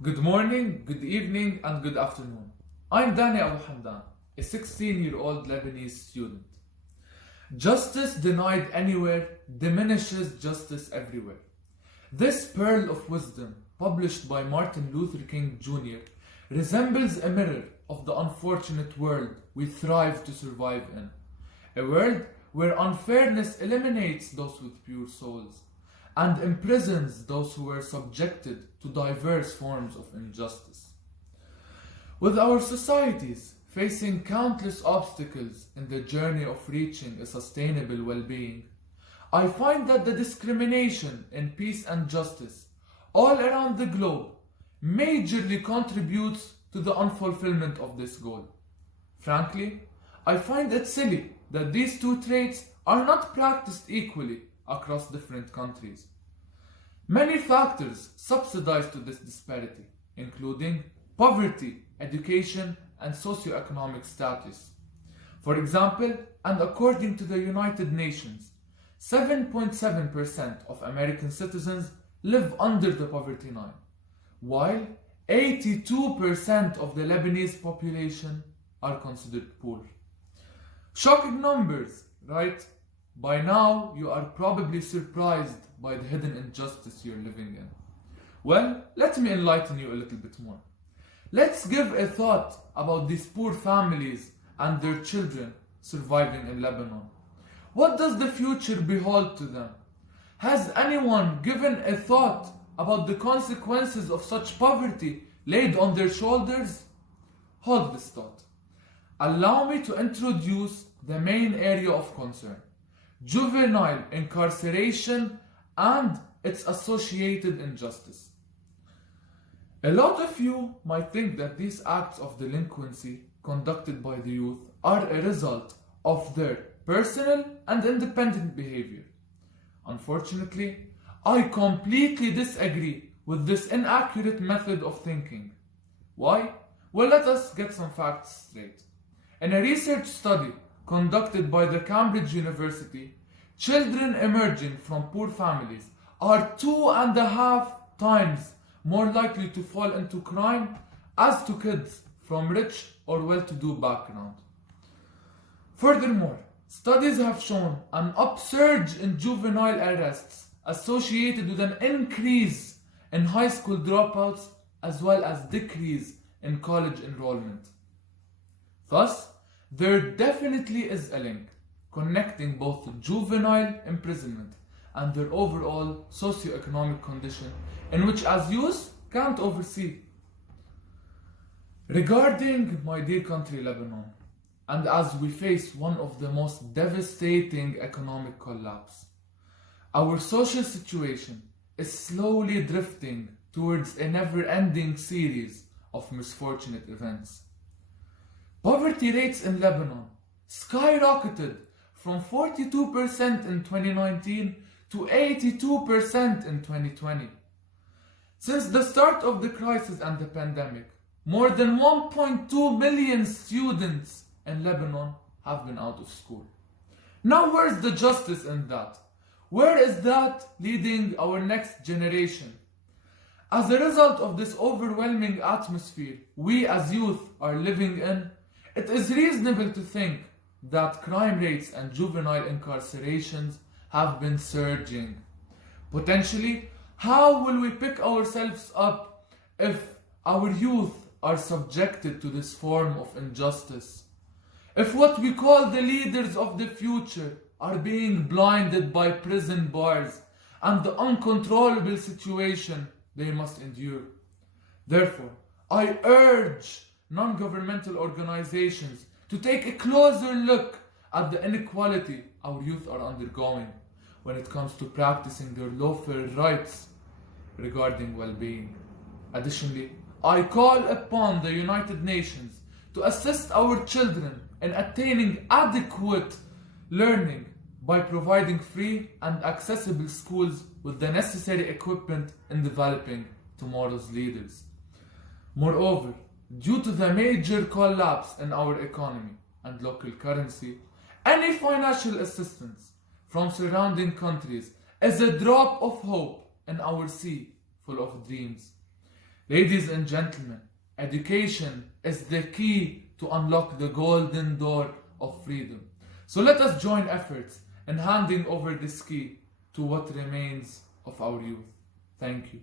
Good morning, good evening, and good afternoon. I'm Dani Abu Hamdan, a 16-year-old Lebanese student. Justice denied anywhere diminishes justice everywhere. This pearl of wisdom, published by Martin Luther King Jr., resembles a mirror of the unfortunate world we thrive to survive in. A world where unfairness eliminates those with pure souls and imprisons those who were subjected to diverse forms of injustice. With our societies facing countless obstacles in the journey of reaching a sustainable well being, I find that the discrimination in peace and justice all around the globe majorly contributes to the unfulfillment of this goal. Frankly, I find it silly that these two traits are not practiced equally across different countries. Many factors subsidize to this disparity, including poverty, education, and socioeconomic status. For example, and according to the United Nations, 7.7% of American citizens live under the poverty line, while 82% of the Lebanese population are considered poor. Shocking numbers, right? By now, you are probably surprised by the hidden injustice you're living in. Well, let me enlighten you a little bit more. Let's give a thought about these poor families and their children surviving in Lebanon. What does the future behold to them? Has anyone given a thought about the consequences of such poverty laid on their shoulders? Hold this thought. Allow me to introduce the main area of concern: juvenile incarceration and its associated injustice. A lot of you might think that these acts of delinquency conducted by the youth are a result of their personal and independent behavior. Unfortunately, I completely disagree with this inaccurate method of thinking. Why? Well, let us get some facts straight. In a research study conducted by the Cambridge University, children emerging from poor families are 2.5 times more likely to fall into crime as to kids from rich or well-to-do background. Furthermore, studies have shown an upsurge in juvenile arrests associated with an increase in high school dropouts as well as decrease in college enrollment. Thus, there definitely is a link connecting both juvenile imprisonment and their overall socio-economic condition in which as youth can't oversee. Regarding my dear country Lebanon, and as we face one of the most devastating economic collapse, our social situation is slowly drifting towards a never-ending series of misfortunate events. Poverty rates in Lebanon skyrocketed from 42% in 2019 to 82% in 2020. Since the start of the crisis and the pandemic, more than 1.2 million students in Lebanon have been out of school. Now, where's the justice in that? Where is that leading our next generation? As a result of this overwhelming atmosphere we as youth are living in, it is reasonable to think that crime rates and juvenile incarcerations have been surging. Potentially, how will we pick ourselves up if our youth are subjected to this form of injustice? If what we call the leaders of the future are being blinded by prison bars and the uncontrollable situation they must endure? Therefore, I urge non-governmental organizations to take a closer look at the inequality our youth are undergoing when it comes to practicing their lawful rights regarding well-being. Additionally, I call upon the United Nations to assist our children in attaining adequate learning by providing free and accessible schools with the necessary equipment in developing tomorrow's leaders. Moreover, due to the major collapse in our economy and local currency, any financial assistance from surrounding countries is a drop of hope in our sea full of dreams. Ladies and gentlemen, education is the key to unlock the golden door of freedom. So let us join efforts in handing over this key to what remains of our youth. Thank you.